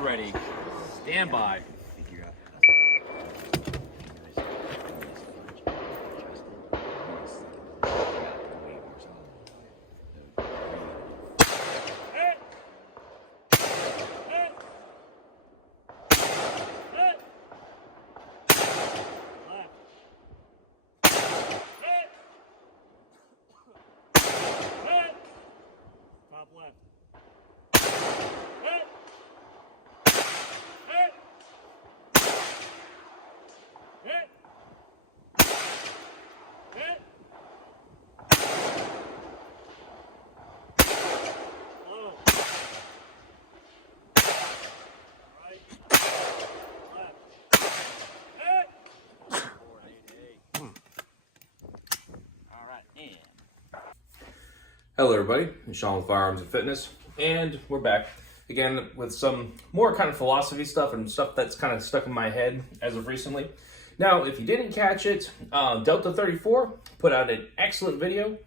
ready. Stand by. Top left. Hello everybody, I'm Sean with Firearms&Fitness, and we're back again with some more kind of philosophy stuff and stuff that's kind of stuck in my head as of recently. Now, if you didn't catch it, Delta 34 put out an excellent video.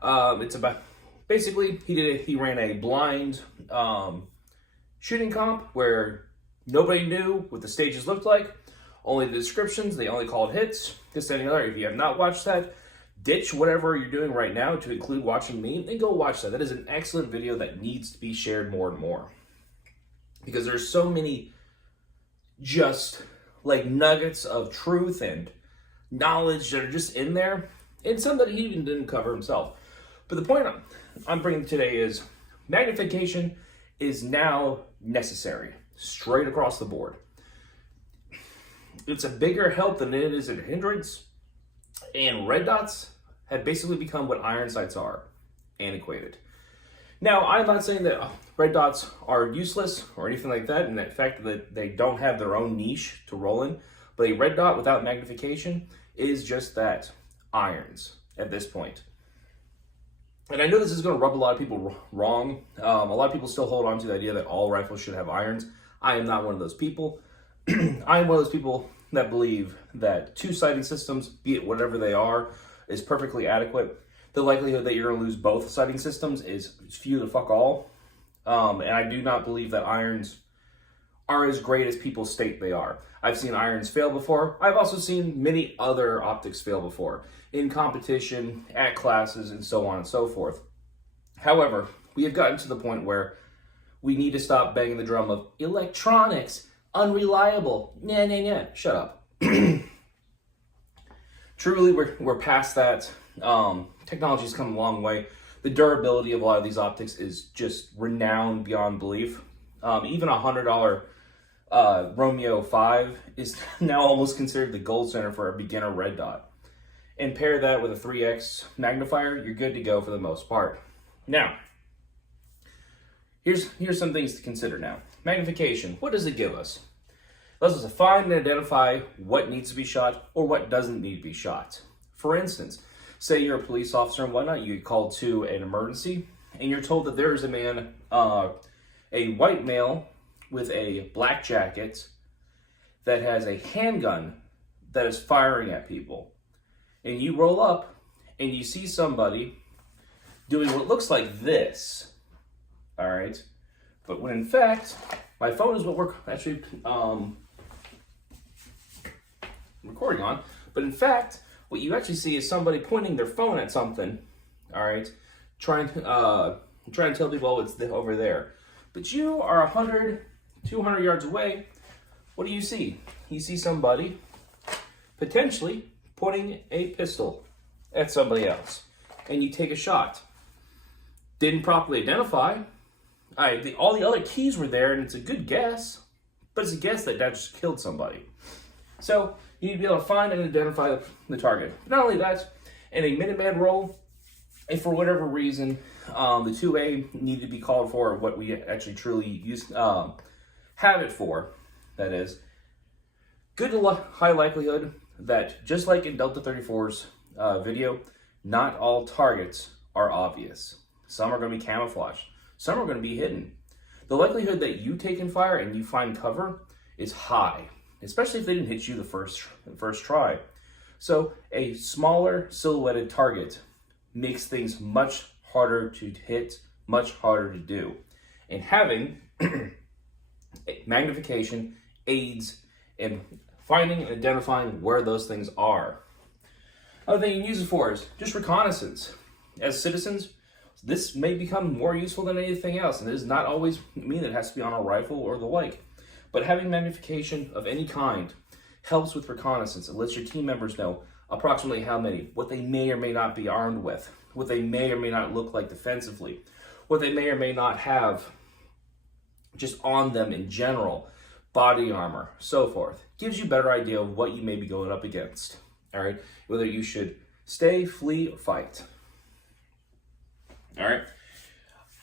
It's about, basically, he ran a blind shooting comp where nobody knew what the stages looked like, only the descriptions, they only called hits, this and the other. If you have not watched that, ditch whatever you're doing right now to include watching me and go watch that. That is an excellent video that needs to be shared more and more. Because there's so many just like nuggets of truth and knowledge that are just in there, and some that he even didn't cover himself. But the point I'm bringing today is magnification is now necessary, straight across the board. It's a bigger help than it is a hindrance. And red dots have basically become what iron sights are, antiquated. Now, I'm not saying that red dots are useless or anything like that, and the fact that they don't have their own niche to roll in, but a red dot without magnification is just that, irons at this point. And I know this is going to rub a lot of people wrong. A lot of people still hold on to the idea that all rifles should have irons. I am not one of those people. I am one of those people that believe that two sighting systems, be it whatever they are, is perfectly adequate. The likelihood that you're going to lose both sighting systems is few to fuck all. And I do not believe that irons are as great as people state they are. I've seen irons fail before. I've also seen many other optics fail before, in competition, at classes, and so on and so forth. However, we have gotten to the point where we need to stop banging the drum of electronics, unreliable, nah, shut up. Truly, we're past that. Technology's come a long way. The durability of a lot of these optics is just renowned beyond belief. Even $100 Romeo 5 is now almost considered the gold standard for a beginner red dot. And pair that with a 3x magnifier, you're good to go for the most part. Now, here's some things to consider now. Magnification, what does it give us? It allows us to find and identify what needs to be shot or what doesn't need to be shot. For instance, say you're a police officer and whatnot, you get called to an emergency, and you're told that there is a man, a white male with a black jacket that has a handgun that is firing at people. And you roll up and you see somebody doing what looks like this, all right? But when in fact, my phone is what we're actually recording on, but in fact, what you actually see is somebody pointing their phone at something, all right, trying to tell people, oh, it's over there. But you are 100, 200 yards away. What do you see? You see somebody potentially pointing a pistol at somebody else, and you take a shot. Didn't properly identify. All the other keys were there, and it's a good guess, but it's a guess that just killed somebody. So you need to be able to find and identify the target. Not only that, in a Minuteman roll, if for whatever reason the 2A needed to be called for, what we actually truly use have it for, that is, good to high likelihood that just like in Delta 34's video, not all targets are obvious. Some are going to be camouflaged. Some are going to be hidden. The likelihood that you take in fire and you find cover is high, especially if they didn't hit you the first try. So a smaller silhouetted target makes things much harder to hit, much harder to do. And having Magnification aids in finding and identifying where those things are. Other thing you can use it for is just reconnaissance. As citizens, this may become more useful than anything else, and it does not always mean that it has to be on a rifle or the like. But having magnification of any kind helps with reconnaissance. It lets your team members know approximately how many, what they may or may not be armed with, what they may or may not look like defensively, what they may or may not have just on them in general, body armor, so forth. Gives you a better idea of what you may be going up against, all right? Whether you should stay, flee, or fight. All right,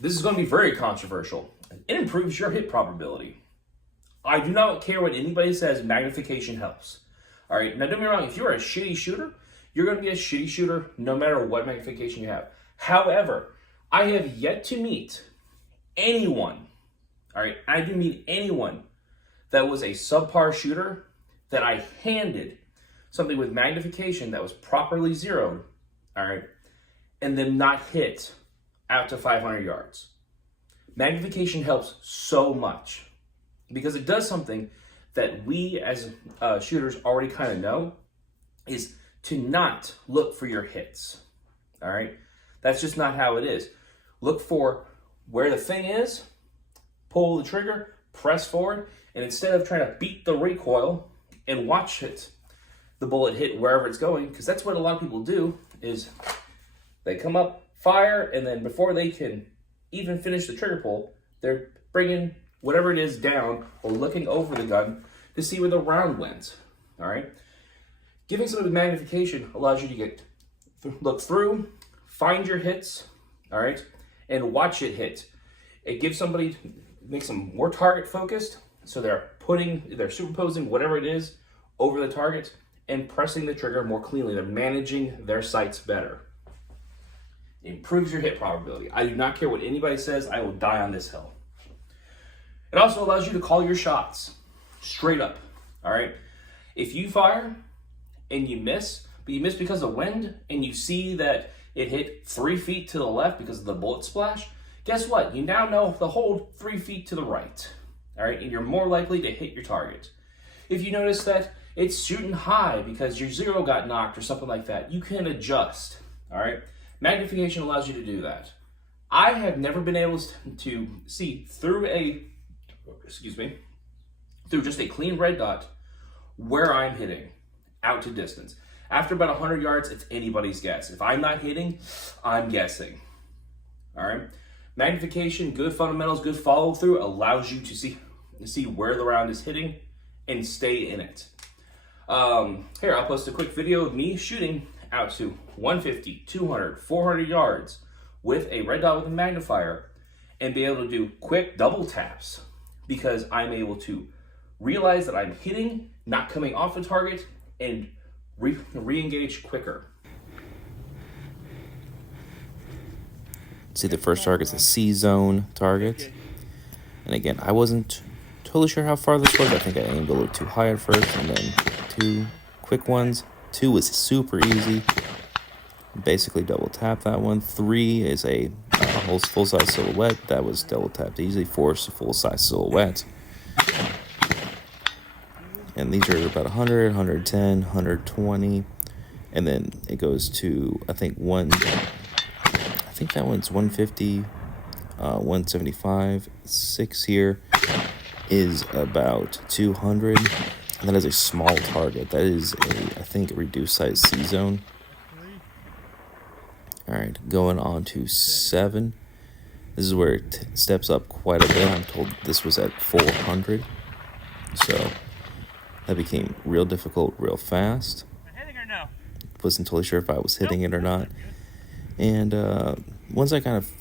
this is going to be very controversial. It improves your hit probability. I do not care what anybody says, magnification helps. All right, now don't get me wrong, if you're a shitty shooter, you're going to be a shitty shooter no matter what magnification you have. However, I have yet to meet anyone, all right, I didn't meet anyone that was a subpar shooter that I handed something with magnification that was properly zeroed, all right, and then not hit out to 500 yards. Magnification helps so much because it does something that we as shooters already kind of know, is to not look for your hits, all right? That's just not how it is. Look for where the thing is, pull the trigger, press forward, and instead of trying to beat the recoil and watch it, the bullet hit wherever it's going, because that's what a lot of people do, is they come up, fire, and then before they can even finish the trigger pull, they're bringing whatever it is down or looking over the gun to see where the round went, all right? Giving somebody magnification allows you to look through, find your hits, all right, and watch it hit. It gives somebody, makes them more target focused, so they're superposing whatever it is over the target and pressing the trigger more cleanly. They're managing their sights better. It improves your hit probability. I do not care what anybody says, I will die on this hill. It also allows you to call your shots straight up, all right? If you fire and you miss, but you miss because of wind, and you see that it hit 3 feet to the left because of the bullet splash, guess what? You now know the hold 3 feet to the right, all right? And you're more likely to hit your target. If you notice that it's shooting high because your zero got knocked or something like that, you can adjust, all right? Magnification allows you to do that. I have never been able to see through through just a clean red dot where I'm hitting out to distance. After about 100 yards, it's anybody's guess. If I'm not hitting, I'm guessing, all right? Magnification, good fundamentals, good follow through allows you to see where the round is hitting and stay in it. Here, I'll post a quick video of me shooting out to 150, 200, 400 yards with a red dot with a magnifier and be able to do quick double taps because I'm able to realize that I'm hitting, not coming off the target, and re-engage quicker. See, the first target's a C-zone target. And again, I wasn't totally sure how far this was. I think I aimed a little too high at first, and then 2 quick ones. 2 was super easy. Basically double tap that one. 3 is a whole full-size silhouette. That was double tapped easily. 4 is a full-size silhouette. And these are about 100, 110, 120. And then it goes to, I think that one's 150, 175. 6 here is about 200. And that is a small target. That is I think, a reduced size C-zone. All right, going on to 7. This is where it steps up quite a bit. I'm told this was at 400. So that became real difficult real fast. Hitting or no? Wasn't totally sure if I was hitting it or not. And once I kind of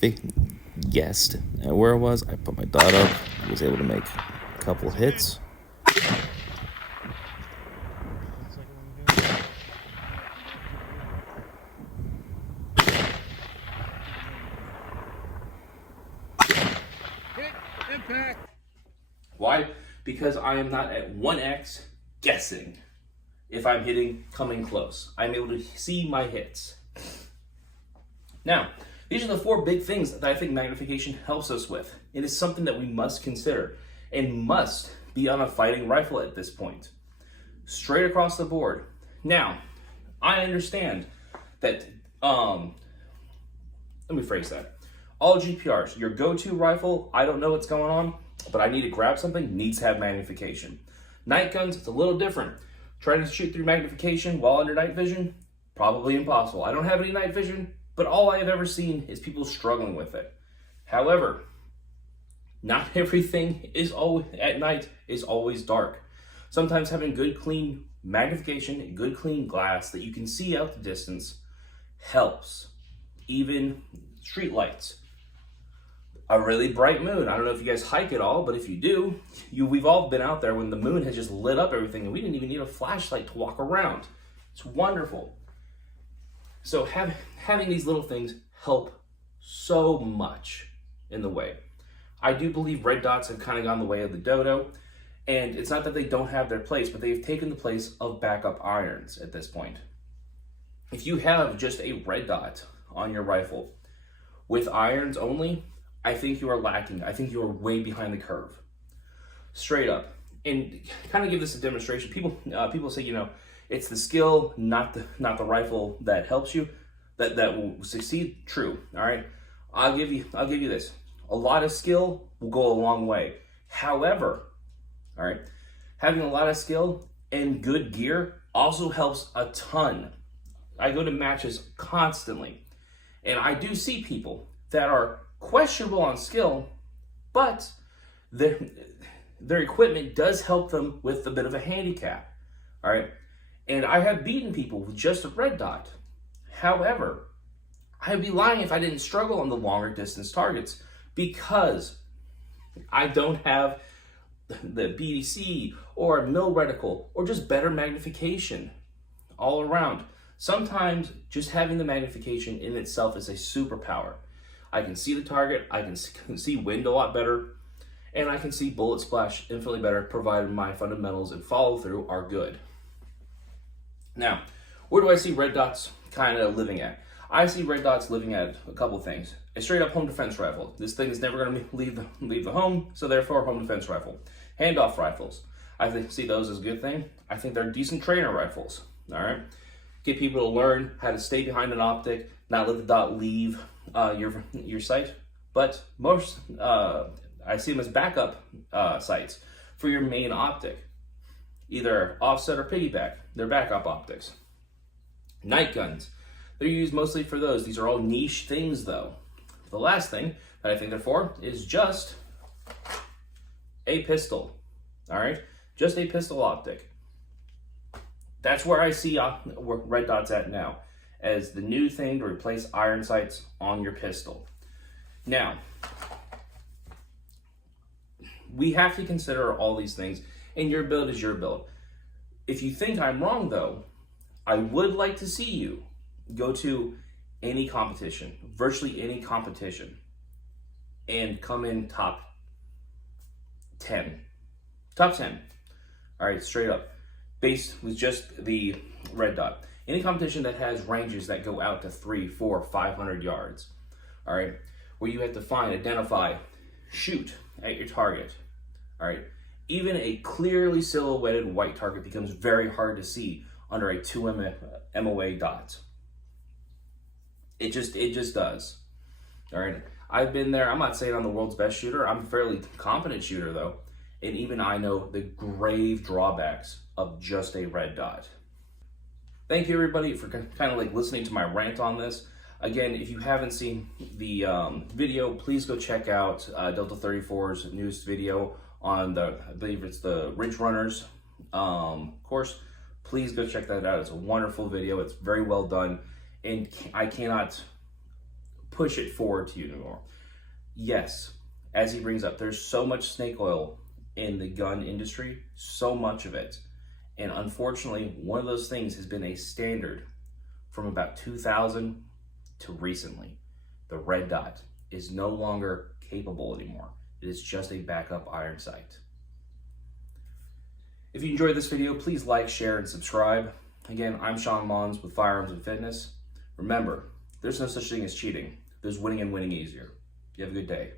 guessed at where I was, I put my dot up, was able to make a couple hits. Impact. Why? Because I am not at 1x guessing if I'm hitting coming close. I'm able to see my hits. Now, these are the 4 big things that I think magnification helps us with. It is something that we must consider. and must be on a fighting rifle at this point. Straight across the board. Now, I understand that, let me phrase that. All GPRs, your go-to rifle, I don't know what's going on, but I need to grab something, needs to have magnification. Night guns, it's a little different. Trying to shoot through magnification while under night vision, probably impossible. I don't have any night vision, but all I have ever seen is people struggling with it. However, not everything is always at night is always dark. Sometimes having good clean magnification and good clean glass that you can see out the distance helps. Even street lights. A really bright moon. I don't know if you guys hike at all, but if you do, we've all been out there when the moon has just lit up everything and we didn't even need a flashlight to walk around. It's wonderful. So having these little things help so much in the way. I do believe red dots have kind of gone the way of the dodo, and it's not that they don't have their place, but they've taken the place of backup irons at this point. If you have just a red dot on your rifle with irons only, I think you are lacking. I think you are way behind the curve. Straight up. And kind of give this a demonstration. People say, it's the skill, not the rifle that helps you, that will succeed. True. All right. I'll give you this. A lot of skill will go a long way. However, all right, having a lot of skill and good gear also helps a ton. I go to matches constantly, and I do see people that are questionable on skill, but their equipment does help them with a bit of a handicap. All right. And I have beaten people with just a red dot. However, I'd be lying if I didn't struggle on the longer distance targets because I don't have the BDC or mill reticle or just better magnification all around. Sometimes just having the magnification in itself is a superpower. I can see the target, I can see wind a lot better, and I can see bullet splash infinitely better provided my fundamentals and follow through are good. Now, where do I see red dots kind of living at? I see red dots living at a couple things. A straight up home defense rifle. This thing is never going to leave the home, so therefore home defense rifle. Handoff rifles. I see those as a good thing. I think they're decent trainer rifles. All right, get people to learn how to stay behind an optic, not let the dot leave your sight. But most I see them as backup sights for your main optic, either offset or piggyback. They're backup optics. Night guns. They're used mostly for those. These are all niche things, though. The last thing that I think they're for is just a pistol. All right, just a pistol optic. That's where I see where red dots at now, as the new thing to replace iron sights on your pistol. Now, we have to consider all these things, and your build is your build. If you think I'm wrong, though, I would like to see you go to any competition, virtually any competition, and come in top 10. Top 10. All right, straight up. Based with just the red dot. Any competition that has ranges that go out to 300, 400, 500 yards. All right, where you have to find, identify, shoot at your target. All right, even a clearly silhouetted white target becomes very hard to see under a 2 MOA dot. It just does. All right, I've been there. I'm not saying I'm the world's best shooter. I'm a fairly competent shooter though, and even I know the grave drawbacks of just a red dot. Thank you everybody for kind of like listening to my rant on this. Again, if you haven't seen the video, please go check out Delta 34's newest video on I believe it's the Ridge Runners course. Please go check that out. It's a wonderful video. It's very well done, and I cannot push it forward to you anymore. Yes, as he brings up, there's so much snake oil in the gun industry, so much of it. And unfortunately, one of those things has been a standard from about 2000 to recently. The red dot is no longer capable anymore. It is just a backup iron sight. If you enjoyed this video, please like, share, and subscribe. Again, I'm Sean Mons with Firearms and Fitness. Remember, there's no such thing as cheating. There's winning and winning easier. You have a good day.